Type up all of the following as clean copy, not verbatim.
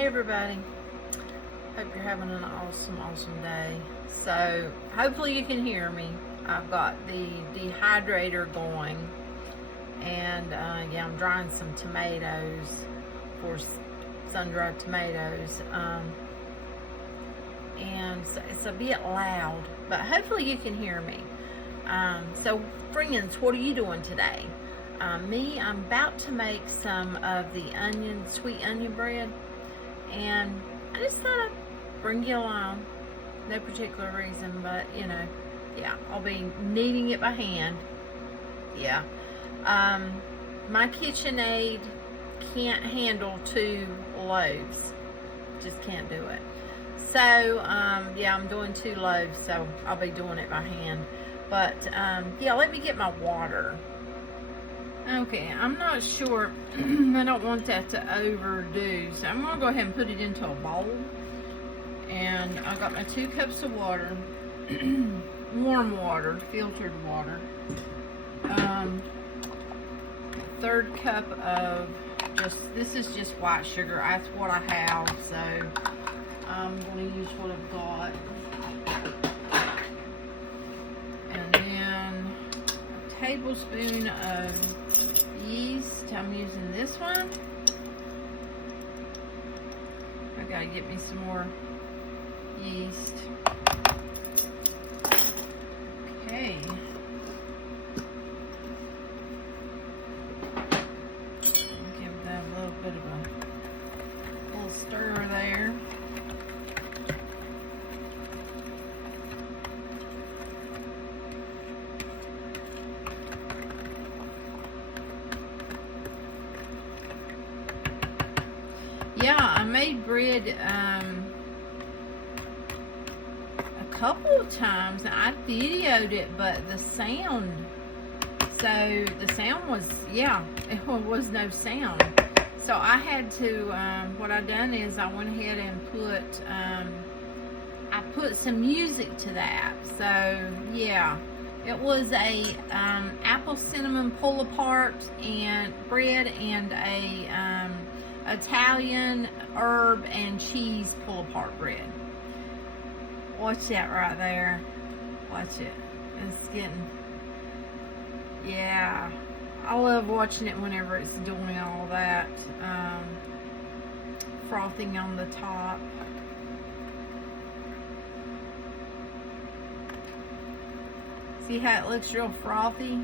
Hey everybody, hope you're having an awesome day. So hopefully you can hear me. I've got the dehydrator going, and yeah, I'm drying some tomatoes, of course sun-dried tomatoes, and so it's a bit loud, but hopefully you can hear me. So friends, what are you doing today? I'm about to make some of the sweet onion bread, and I just thought I'd bring you along. No particular reason, but you know, yeah, I'll be kneading it by hand. Yeah. My KitchenAid can't handle 2 loaves. Just can't do it. So, yeah, I'm doing 2 loaves, so I'll be doing it by hand. But, yeah, let me get my water. Okay, I'm not sure. I don't want that to overdo, so I'm going to go ahead and put it into a bowl. And I got my 2 cups of water, warm water, filtered water. 1/3 cup of this is just white sugar. That's what I have, so I'm going to use what I've got. And then a tablespoon of yeast. I'm using this one. I gotta get me some more yeast. Okay. Give that a little bit of a little stir there. Yeah, I made bread a couple of times. I videoed it, but the sound, was, yeah, it was no sound. So I had to, what I done is I went ahead and put some music to that. So yeah, it was a apple cinnamon pull apart and bread, and a Italian herb and cheese pull apart bread. Watch that right there. Watch it. It's getting, yeah. I love watching it whenever it's doing all that. Frothing on the top. See how it looks real frothy?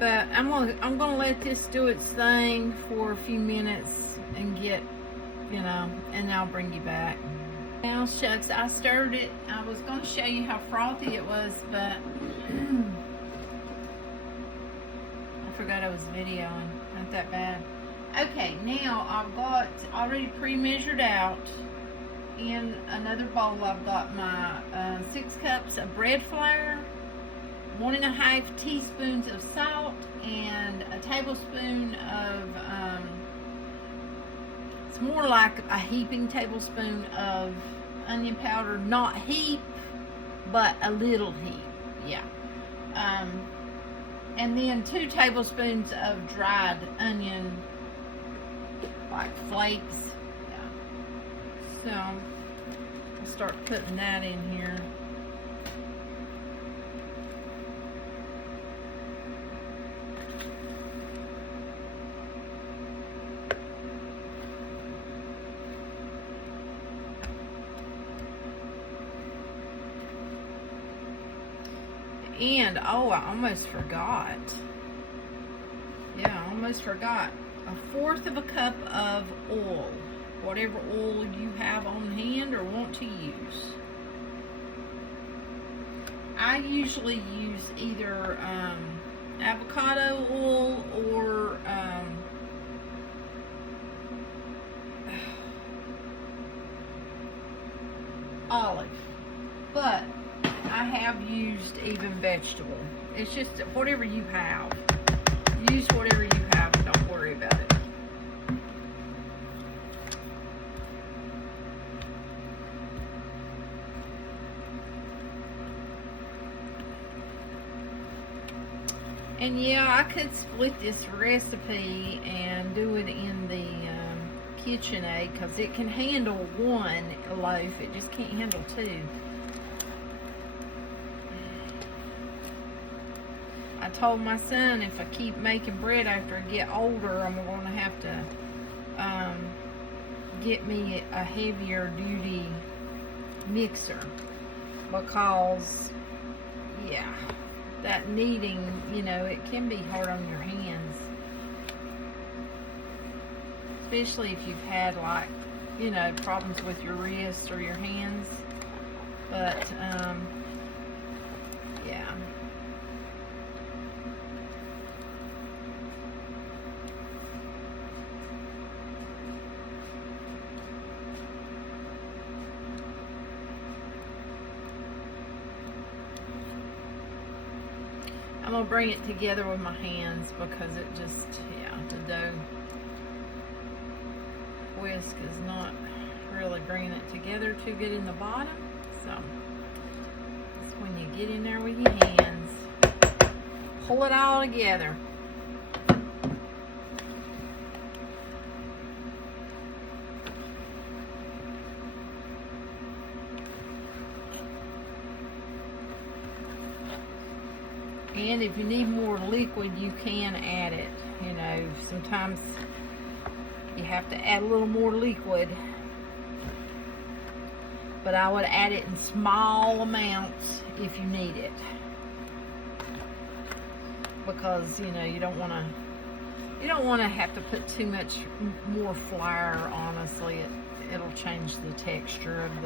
But I'm gonna let this do its thing for a few minutes and get, you know, and I'll bring you back. Now, shucks, I stirred it. I was gonna show you how frothy it was, but I forgot I was videoing. Not that bad. Okay, now I've got already pre-measured out in another bowl. I've got my 6 cups of bread flour, 1½ teaspoons of salt, and a tablespoon of, it's more like a heaping tablespoon of onion powder, not heap, but a little heap, yeah. And then 2 tablespoons of dried onion, like flakes, yeah. So, I'll start putting that in here. And, oh, I almost forgot. Yeah, I almost forgot. 1/4 cup of oil. Whatever oil you have on hand or want to use. I usually use either avocado oil or olive. But I have used even vegetable. It's just whatever you have. Use whatever you have and don't worry about it. And yeah, I could split this recipe and do it in the KitchenAid, because it can handle one loaf, it just can't handle two. I told my son if I keep making bread after I get older, I'm going to have to get me a heavier duty mixer, because yeah, that kneading, you know, it can be hard on your hands, especially if you've had, like, you know, problems with your wrists or your hands. But yeah. I'm gonna bring it together with my hands, because it just, yeah, the dough whisk is not really bringing it together too good in the bottom. So that's when you get in there with your hands, pull it all together. And if you need more liquid, you can add it. You know, sometimes you have to add a little more liquid, but I would add it in small amounts if you need it, because, you know, you don't want to have to put too much more flour. Honestly, it'll change the texture of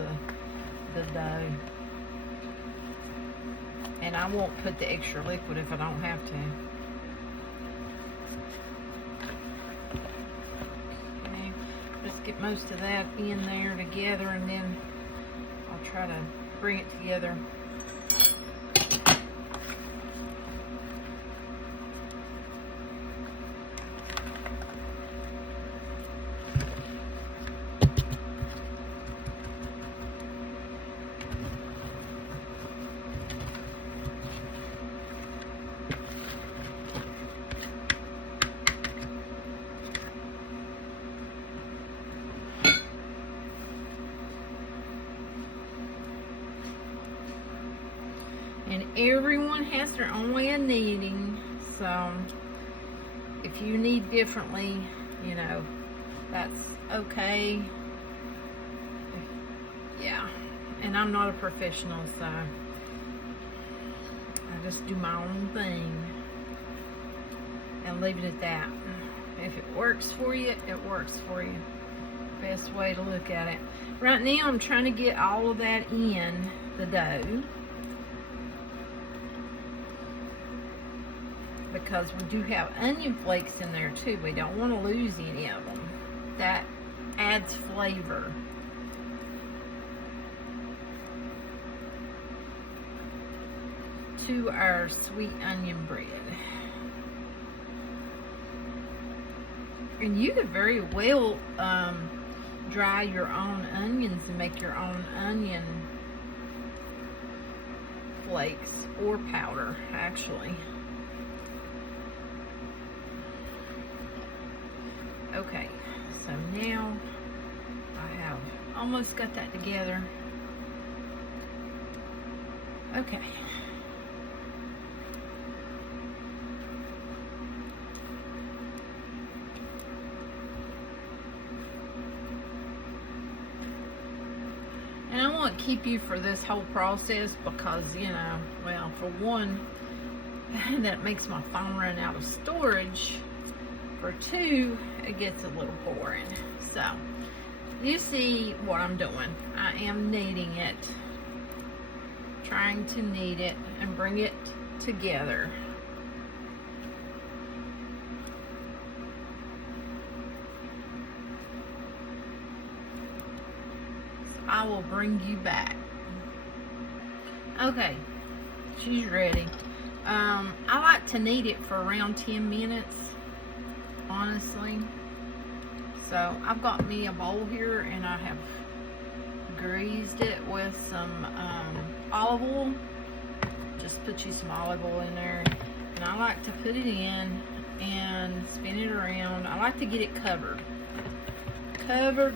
the dough. And I won't put the extra liquid if I don't have to. Okay, let's get most of that in there together, and then I'll try to bring it together. And everyone has their own way of kneading, so if you knead differently, you know, that's okay. Yeah, and I'm not a professional, so I just do my own thing and leave it at that. If it works for you, it works for you. Best way to look at it. Right now, I'm trying to get all of that in the dough, because we do have onion flakes in there too. We don't want to lose any of them. That adds flavor. To our sweet onion bread. And you could very well dry your own onions and make your own onion flakes or powder, actually. Okay, so now I have almost got that together. Okay. And I won't keep you for this whole process, because, you know, well, for one, that makes my phone run out of storage. For two, it gets a little boring. So, you see what I'm doing. I am kneading it, trying to knead it and bring it together. So I will bring you back. Okay, she's ready. I like to knead it for around 10 minutes. Honestly, so I've got me a bowl here, and I have greased it with some olive oil. Just put you some olive oil in there, and And I like to put it in and spin it around. I like to get it covered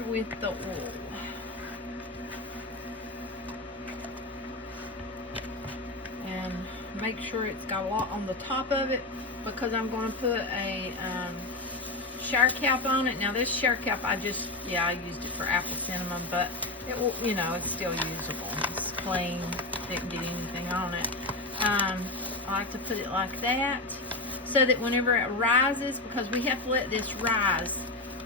with the oil. And make sure it's got a lot on the top of it, because I'm going to put a shower cap on it. Now this shower cap, I used it for apple cinnamon, but it will, you know, it's still usable. It's clean, didn't get anything on it. I like to put it like that, so that whenever it rises, because we have to let this rise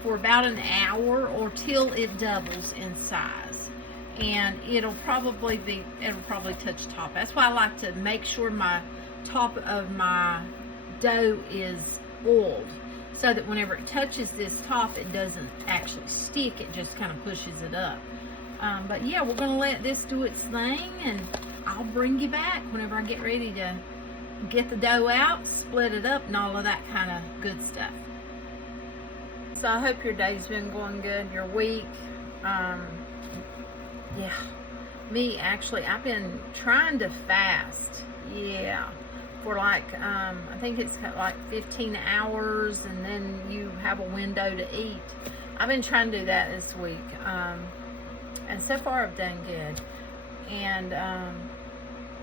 for about an hour or till it doubles in size, and it'll probably touch top. That's why I like to make sure my top of my dough is oiled, so that whenever it touches this top, it doesn't actually stick, it just kind of pushes it up. But yeah, we're gonna let this do its thing, and I'll bring you back whenever I get ready to get the dough out, split it up, and all of that kind of good stuff. So I hope your day's been going good, your week. Yeah, me actually, I've been trying to fast, for like, I think it's like 15 hours, and then you have a window to eat. I've been trying to do that this week, and so far I've done good. And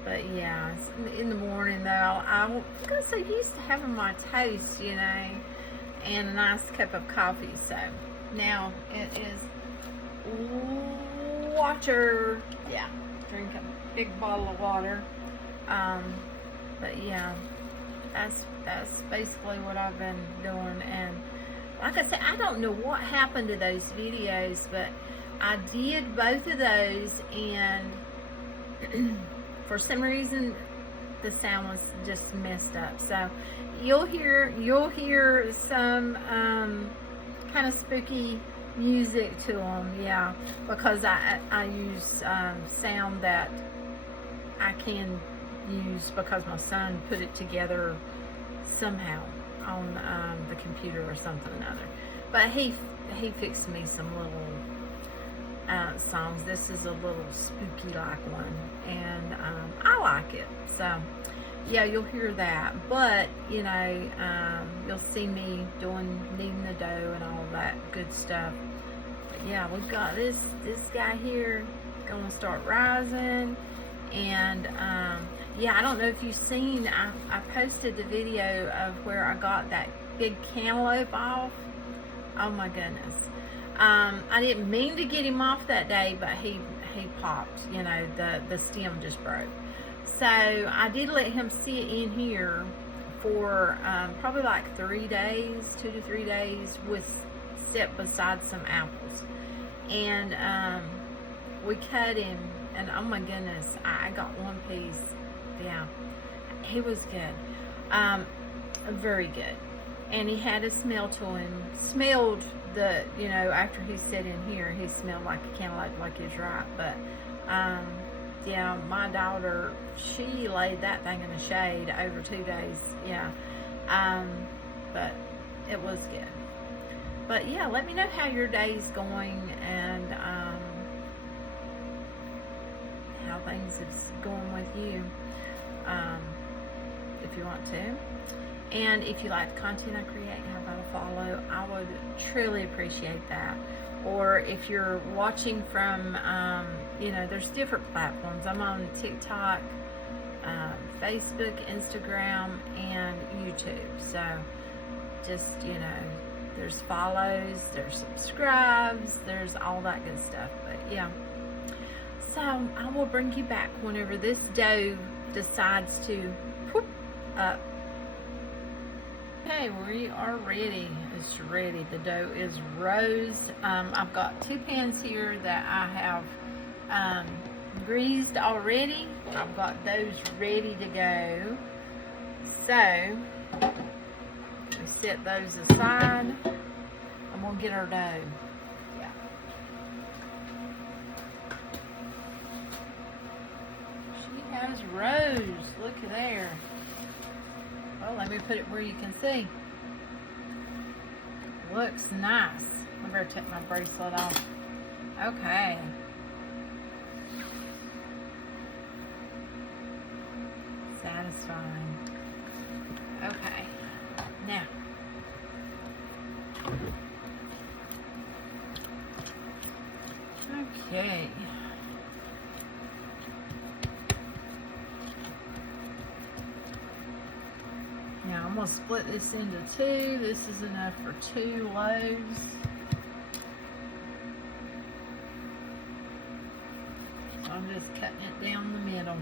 but yeah, in the morning though, I'm gonna say used to having my toast, you know, and a nice cup of coffee. So now it is water. Yeah, drink a big bottle of water. But yeah, that's basically what I've been doing. And like I said, I don't know what happened to those videos, but I did both of those, and for some reason the sound was just messed up. So you'll hear some kind of spooky music to them, yeah, because I use sound that I can use because my son put it together somehow on the computer or something or another. But he fixed me some little songs. This is a little spooky like one, and I like it. So yeah, you'll hear that, but you know, you'll see me kneading the dough and all that good stuff. But yeah, we've got this guy here gonna start rising. And yeah, I don't know if you've seen, I posted the video of where I got that big cantaloupe off. Oh my goodness. I didn't mean to get him off that day, but he popped, you know, the stem just broke. So I did let him sit in here for probably like 3 days, 2 to 3 days, set beside some apples. And we cut him, and oh my goodness, I got one piece. Yeah, he was good, very good. And he had a smell to him. Smelled the, you know, after he sat in here, he smelled like a cantaloupe, like he's right. But yeah, my daughter, she laid that thing in the shade over 2 days. Yeah, but it was good. But yeah, let me know how your day's going, and how things is going with you, if you want to. And if you like the content I create, how about a follow? I would truly appreciate that. Or if you're watching from, you know, there's different platforms. I'm on TikTok, Facebook, Instagram, and YouTube. So just, you know, there's follows, there's subscribes, there's all that good stuff. But yeah, so I will bring you back whenever this dough decides to whoop up. Okay, we are ready. It's ready. The dough is rose. I've got 2 pans here that I have greased already. I've got those ready to go. So we set those aside, and we'll get our dough. Yeah. She has rose. Look at there. Well, let me put it where you can see. Looks nice. I better take my bracelet off. Okay. Satisfying. gonna split this into two. This is enough for 2 loaves. So I'm just cutting it down the middle.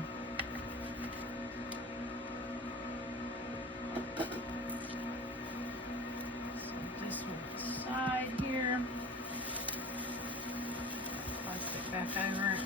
So this one side here. Place it back over it.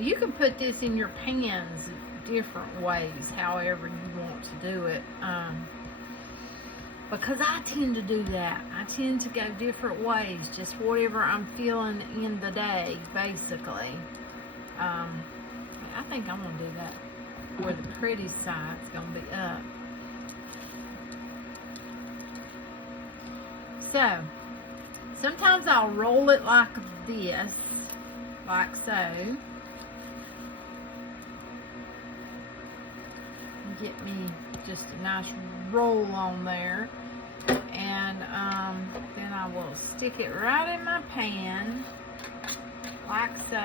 You can put this in your pans different ways, however you want to do it. Because I tend to do that. I tend to go different ways, just whatever I'm feeling in the day, basically. I think I'm going to do that where the pretty side's going to be up. So, sometimes I'll roll it like this, like so. Get me just a nice roll on there, and then I will stick it right in my pan like so,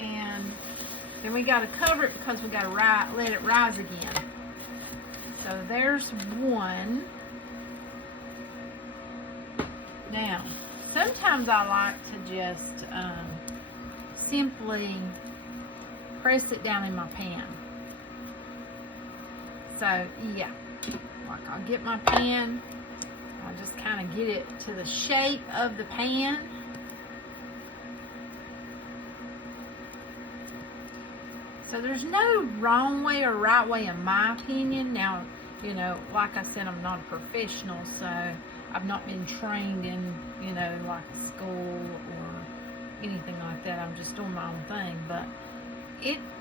and then we got to cover it because we got to let it rise again. So there's one. Now sometimes I like to just simply press it down in my pan. So yeah, like I'll get my pan, I'll just kind of get it to the shape of the pan. So there's no wrong way or right way in my opinion. Now, you know, like I said, I'm not a professional, so I've not been trained in, you know, like school or anything like that. I'm just doing my own thing, but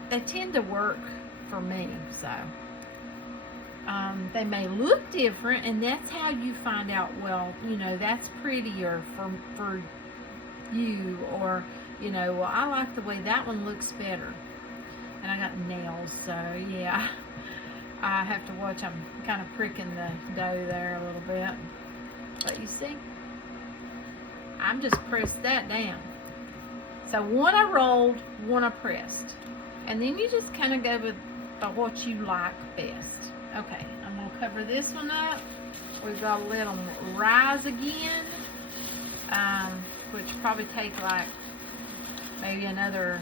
they tend to work for me, so. They may look different, and that's how you find out, well, you know, that's prettier for you, or, you know, well, I like the way that one looks better. And I got nails, so yeah, I have to watch. I'm kind of pricking the dough there a little bit. But you see, I'm just pressed that down. So one I rolled, one I pressed. And then you just kind of go with what you like best. Okay, I'm going to cover this one up. We've got to let them rise again, which probably take like maybe another,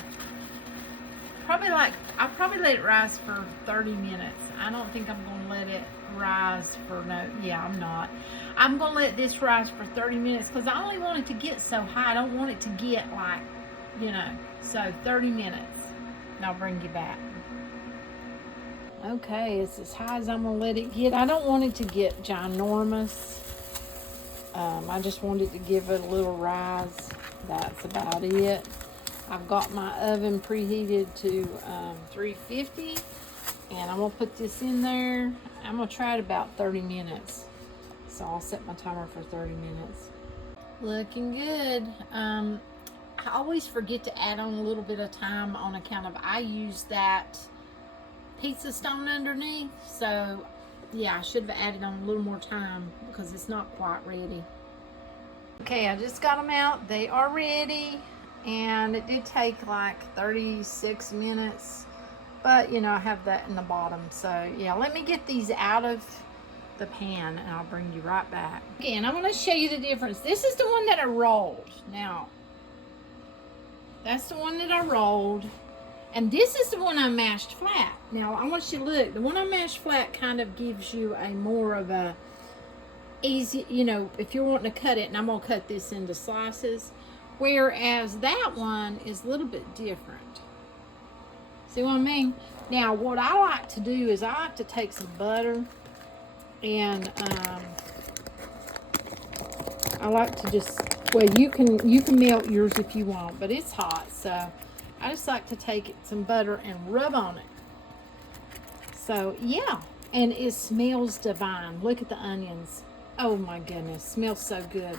I'll probably let it rise for 30 minutes. I don't think I'm going to let it rise for I'm not. I'm going to let this rise for 30 minutes because I only want it to get so high. I don't want it to get like, you know, so 30 minutes. And I'll bring you back. Okay, it's as high as I'm going to let it get. I don't want it to get ginormous. I just wanted to give it a little rise. That's about it. I've got my oven preheated to 350, and I'm going to put this in there. I'm going to try it about 30 minutes. So I'll set my timer for 30 minutes. Looking good. I always forget to add on a little bit of time on account of I use that pizza stone underneath, so yeah, I should have added on a little more time because it's not quite ready. Okay, I just got them out. They are ready, and it did take like 36 minutes, but you know, I have that in the bottom. So yeah, let me get these out of the pan and I'll bring you right back. Okay, and I'm going to show you the difference. This is the one that I rolled. Now that's the one that I rolled. And this is the one I mashed flat. Now, I want you to look. The one I mashed flat kind of gives you a more of a easy, you know, if you're wanting to cut it, and I'm going to cut this into slices. Whereas that one is a little bit different. See what I mean? Now, what I like to do is I like to take some butter and I like to just, well, you can melt yours if you want, but it's hot, so I just like to take some butter and rub on it. So, yeah. And it smells divine. Look at the onions. Oh, my goodness. Smells so good.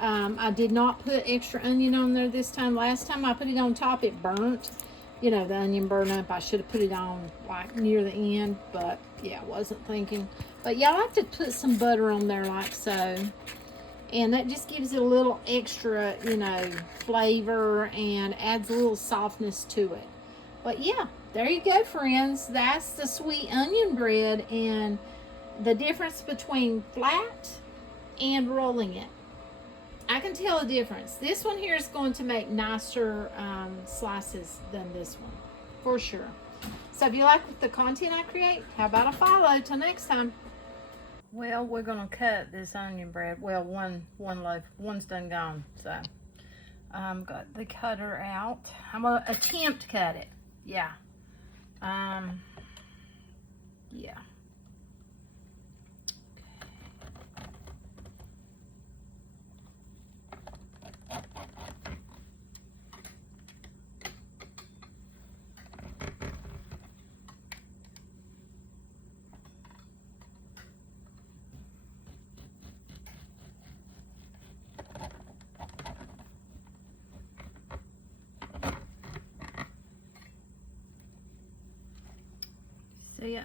I did not put extra onion on there this time. Last time I put it on top, it burnt. You know, the onion burned up. I should have put it on like near the end, but yeah, I wasn't thinking. But yeah, I like to put some butter on there like so. And that just gives it a little extra, you know, flavor and adds a little softness to it. But yeah, there you go, friends. That's the sweet onion bread and the difference between flat and rolling it. I can tell a difference. This one here is going to make nicer slices than this one, for sure. So if you like the content I create, how about a follow? Till next time. Well, we're gonna cut this onion bread. Well, one loaf, one's done gone. So got the cutter out. I'm gonna attempt to cut it. Yeah. Yeah. See it?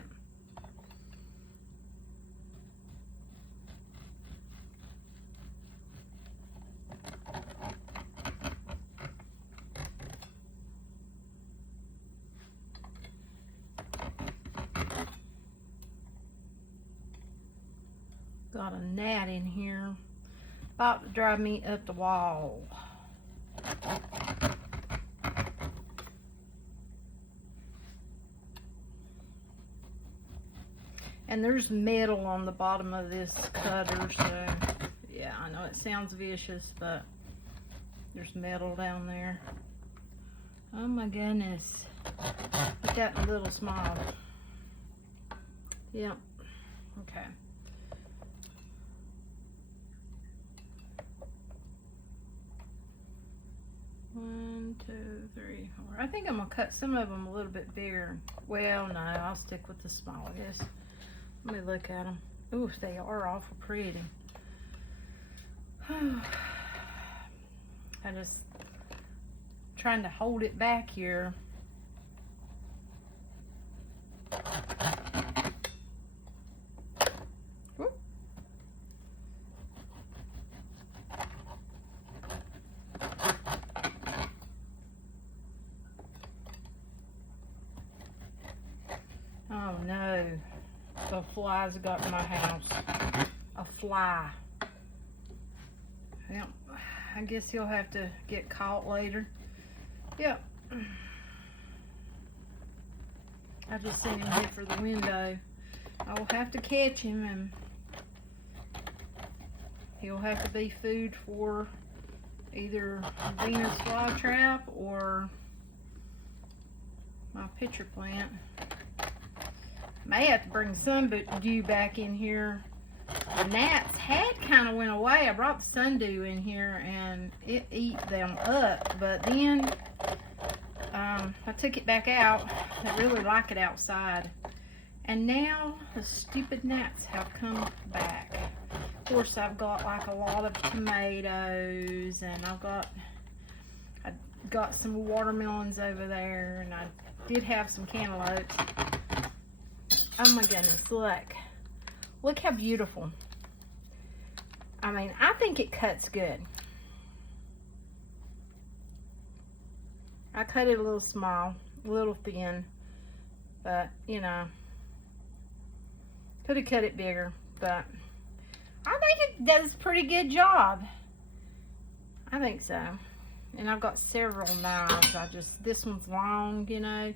Got a gnat in here. About to drive me up the wall. And there's metal on the bottom of this cutter, so yeah, I know it sounds vicious, but there's metal down there. Oh my goodness. Look at that little smile. Yep. Okay. One, two, three, four. I think I'm gonna cut some of them a little bit bigger. Well, no, I'll stick with the smallest. Let me look at them. Ooh, they are awful pretty. I just trying to hold it back here. Whoop. Oh no. The flies got in my house. A fly. Yep. I guess he'll have to get caught later. Yep. I just seen him head for the window. I will have to catch him, and he'll have to be food for either Venus flytrap or my pitcher plant. May have to bring sundew back in here. The gnats had kind of went away. I brought the sundew in here and it ate them up, but then I took it back out. I really like it outside. And now the stupid gnats have come back. Of course, I've got like a lot of tomatoes, and I got some watermelons over there, and I did have some cantaloupes. Oh my goodness, look how beautiful. I mean, I think it cuts good. I cut it a little small, a little thin, but you know, could have cut it bigger, but I think it does a pretty good job. I think so. And I've got several knives. This one's long, you know.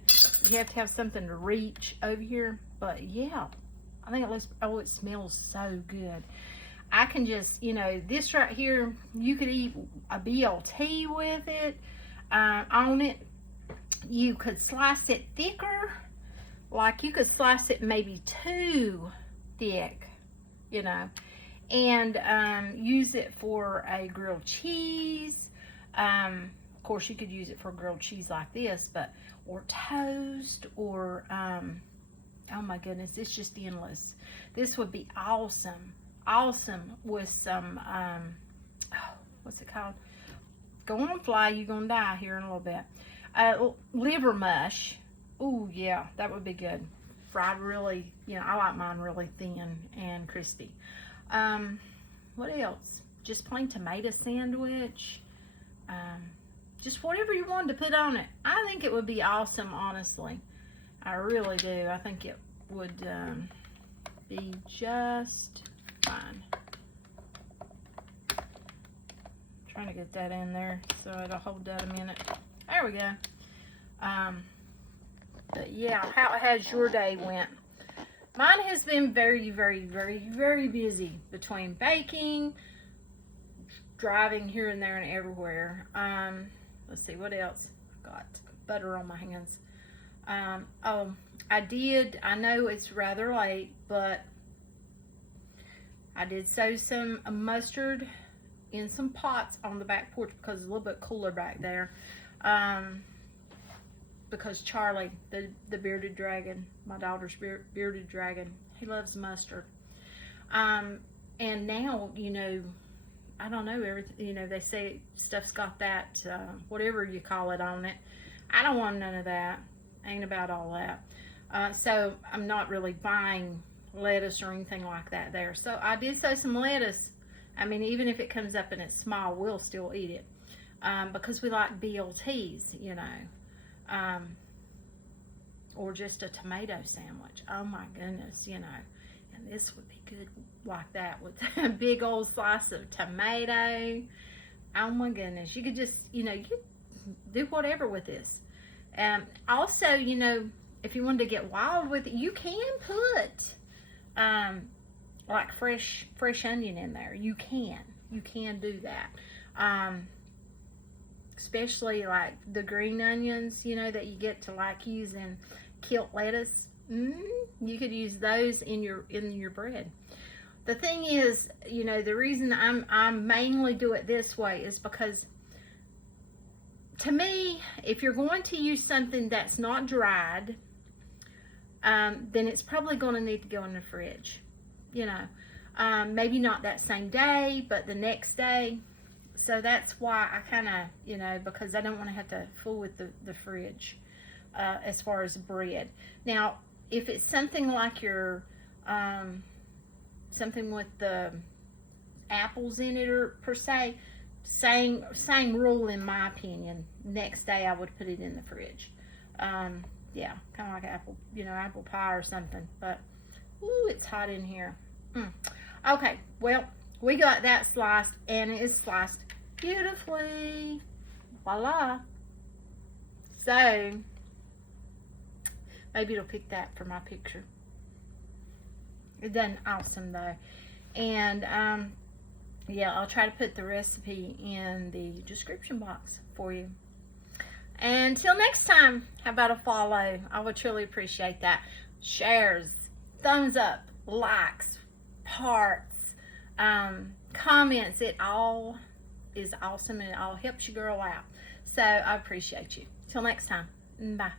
You have to have something to reach over here. But yeah, I think it looks, oh, it smells so good. I can just, you know, this right here, you could eat a BLT with it, on it. You could slice it thicker. Like you could slice it maybe too thick, you know, and use it for a grilled cheese. Of course, you could use it for grilled cheese like this, but, or toast, or, oh my goodness, it's just endless. This would be awesome with some, what's it called? Go on, fly, you're gonna die here in a little bit. Liver mush. Ooh, yeah, that would be good. Fried really, you know, I like mine really thin and crispy. What else? Just plain tomato sandwich. Just whatever you wanted to put on it. I think it would be awesome, honestly. I really do. I think it would be just fine. Trying to get that in there so it'll hold that a minute. There we go. But yeah, how has your day went? Mine has been very, very, very, very busy between baking, driving here and there and everywhere. Let's see, what else? I've got butter on my hands. Oh, I know it's rather late, but I did sow some mustard in some pots on the back porch because it's a little bit cooler back there. Because Charlie, the bearded dragon, my daughter's bearded dragon, he loves mustard. And now, you know, I don't know, everything, you know, they say stuff's got that, whatever you call it on it. I don't want none of that. Ain't about all that. So I'm not really buying lettuce or anything like that there. So I did sow some lettuce. I mean, even if it comes up and it's small, we'll still eat it. Because we like BLTs, you know. Or just a tomato sandwich. Oh my goodness, you know. And this would be good like that with a big old slice of tomato. Oh my goodness. You could just, you know, you do whatever with this. Also, you know, if you wanted to get wild with it, you can put like fresh onion in there. You can do that. Especially like the green onions, you know, that you get to like use in kilt lettuce. You could use those in your bread. The thing is, you know, the reason I'm mainly do it this way is because, to me, if you're going to use something that's not dried, then it's probably going to need to go in the fridge. You know, maybe not that same day, but the next day. So that's why I kind of, you know, because I don't want to have to fool with the fridge as far as bread. Now, if it's something like your, something with the apples in it or per se, same rule in my opinion. Next day I would put it in the fridge. Yeah, kind of like apple, you know, apple pie or something. But, ooh, it's hot in here. Okay, well, we got that sliced, and it is sliced beautifully. Voila. So, maybe it'll pick that for my picture. It's done awesome though. And yeah, I'll try to put the recipe in the description box for you. Until next time, how about a follow? I would truly appreciate that. Shares, thumbs up, likes, hearts, comments. It all is awesome, and it all helps your girl out. So I appreciate you. Till next time. Bye.